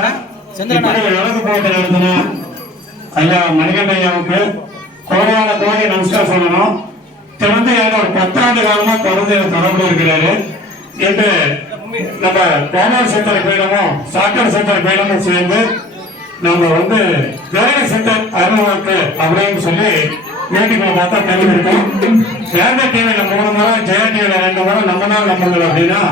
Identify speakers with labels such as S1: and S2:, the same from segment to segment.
S1: இப்படி விளக்கு போட்டு நடத்தின ஐயா மணிகண்ட ஐயாவுக்கு கோடான கோடி நமஸ்காரம் சொல்லணும். தொடர்ந்து ஒரு பத்தாண்டு காலமா தொடர்ந்து தொடர்பு இருக்கிறாரு. என்று நம்ம கோமார் சித்தர் பீடமும் சாக்கர் சித்தர் பீடமும் சேர்ந்து நம்ம வந்து வேலை சித்தர் அருள்வாக்கு அப்படின்னு சொல்லி வேண்டிகளை பார்த்தா தெரிஞ்சிருக்கோம். வேந்த டிவியில மூணு முறை ஜெய டிவியில ரெண்டு முறை நம்ம நாள் நம்புங்கள் அப்படின்னா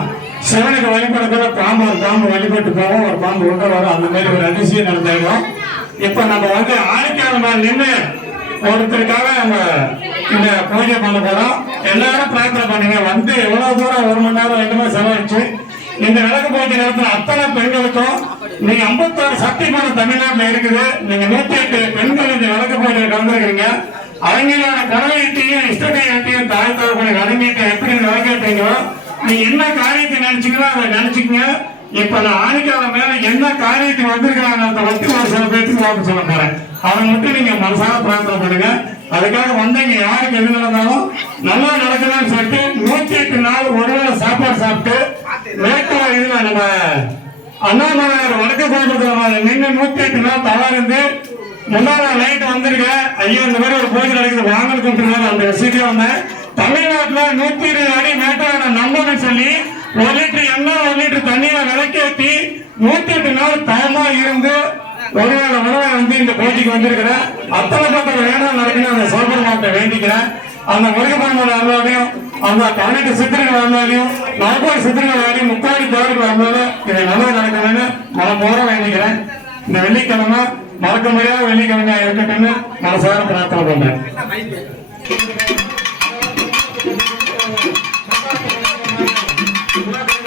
S1: சிவனுக்கு வழிபடுறதுல பாம்பு ஒரு பாம்பு வழிபட்டு போவோம். ஒரு பாம்பு உள்ள வரும். அந்த மாதிரி ஒரு அதிசயம் நடந்தாயிடும் இப்ப நம்ம வந்து ஆணிக்கால நின்று ஒருத்தருக்காக நம்ம இந்த பூஜை பண்ண போறோம். எல்லாரும் பிரார்த்தனை பண்ணுங்க. வந்து எவ்வளவு தூரம் ஒரு மணி நேரம் ரெண்டு மணி செலவழிச்சு இந்த விளக்கு பூஜை நேரத்தில் அத்தனை பெண்களுக்கும் நீங்க ஐம்பத்தாறு சக்தி மனம் தமிழ்நாட்டில் இருக்குது. நீங்க நூத்தி எட்டு பெண்கள் இந்த விளக்கு பூஜையில் கலந்துருக்கீங்க அவங்களோட கடவுளையும் இஷ்டத்தையும் தாய் தகப்பனை வணங்கிட்டு எப்படி விளக்கேற்றீங்களோ நீ என்ன காரியத்தை நினைச்சீங்களோ அதை நினைச்சுக்கங்க. இப்ப நான் ஆணிக்கால மேல என்ன காரியத்தை வந்திருக்கிறாங்க அந்த பத்தி ஒரு சில பேருக்கு வாக்கு சொல்ல போறேன். அவன் மட்டும் நீங்க மனசாக பிரார்த்தனை பண்ணுங்க. அதுக்காக வந்தீங்க யாருக்கு எது நடந்தாலும் நல்லா நடக்கலாம்னு சொல்லிட்டு நூத்தி எட்டு நாள் ஒரு வேளை சாப்பாடு சாப்பிட்டு வேட்டா இதுல நம்ம அண்ணாமலையார் வடக்க கோபுரத்துல நின்று நூத்தி எட்டு நாள் தவா இருந்து முன்னாள் நைட்டு வந்திருக்கேன் ஐயோ இந்த மாதிரி ஒரு பூஜை நடக்குது. வாங்கல் கூப்பிட்டு அந்த விஷயத்தையும் வந்தேன். தமிழ்நாட்டில் நூத்தி இருபது அடி மேட்டான நம்பர்னு சொல்லி ஒரு லிட்டர் எண்ணெய் ஒரு லிட்டர் தண்ணியில விளக்கேற்றி நூத்தி எட்டு நாள் தயமா இருந்து ஒருவேளை உணவை வந்து இந்த பூஜைக்கு வந்திருக்கிறேன் அத்தனை பக்கம் வேணாம் நடக்கணும் அந்த சிவபெருமாட்ட வேண்டிக்கிறேன். அந்த முருகப்பெருமாள் வந்தாலையும் அந்த பதினெட்டு சித்திரங்கள் வந்தாலையும் நாற்பது சித்திரங்கள் வரையும் முக்காடி தேவர்கள் வந்தாலும் இதை நல்லா நடக்கணும்னு மனம் போற வேண்டிக்கிறேன். இந்த வெள்ளிக்கிழமை மறக்க முடியாத வெள்ளிக்கிழமையா இருக்கட்டும்னு மனசார பிரார்த்தனை பண்றேன். Obrigado.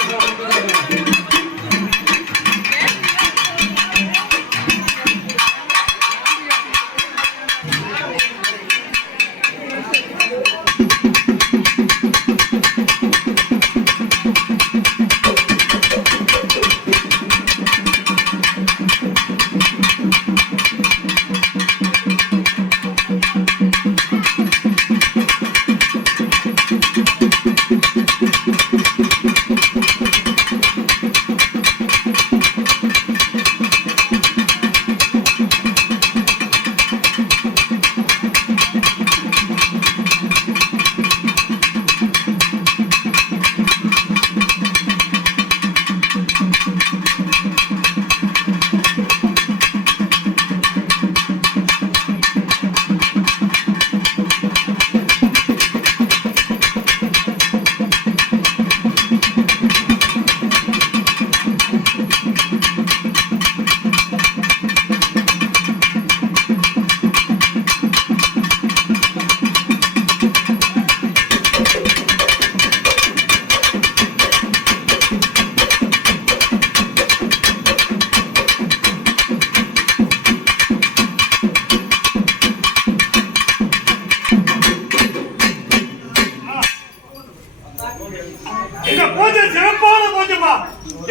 S2: இந்த பூஜை சிறப்பான பூஜைப்பா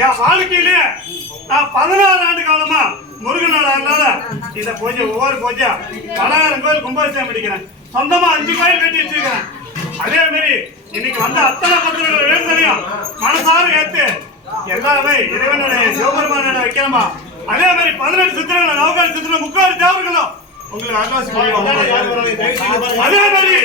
S2: என் வாழ்க்கையிலே நான் பதினாறு ஆண்டு காலமா முருகனோட அருளால இந்த பூஜை ஒவ்வொரு பூஜை பலாயிரம் கோயில் கும்பாபிஷேகம் பண்ணிக்கிறேன். சொந்தமா அஞ்சு கோயில் கட்டி வச்சிருக்கிறேன். அதே மாதிரி இன்னைக்கு வந்த அத்தனை பக்தர்கள் வேண்டுதலையும் மனசார ஏத்து எல்லாமே இறைவனுடைய சிவபெருமான வைக்கிறோமா அதே மாதிரி பதினெட்டு சித்திரங்கள் நவகால் சித்திரம் முக்கால் தேவர்களும் உங்களுக்கு அருளாசி அதே மாதிரி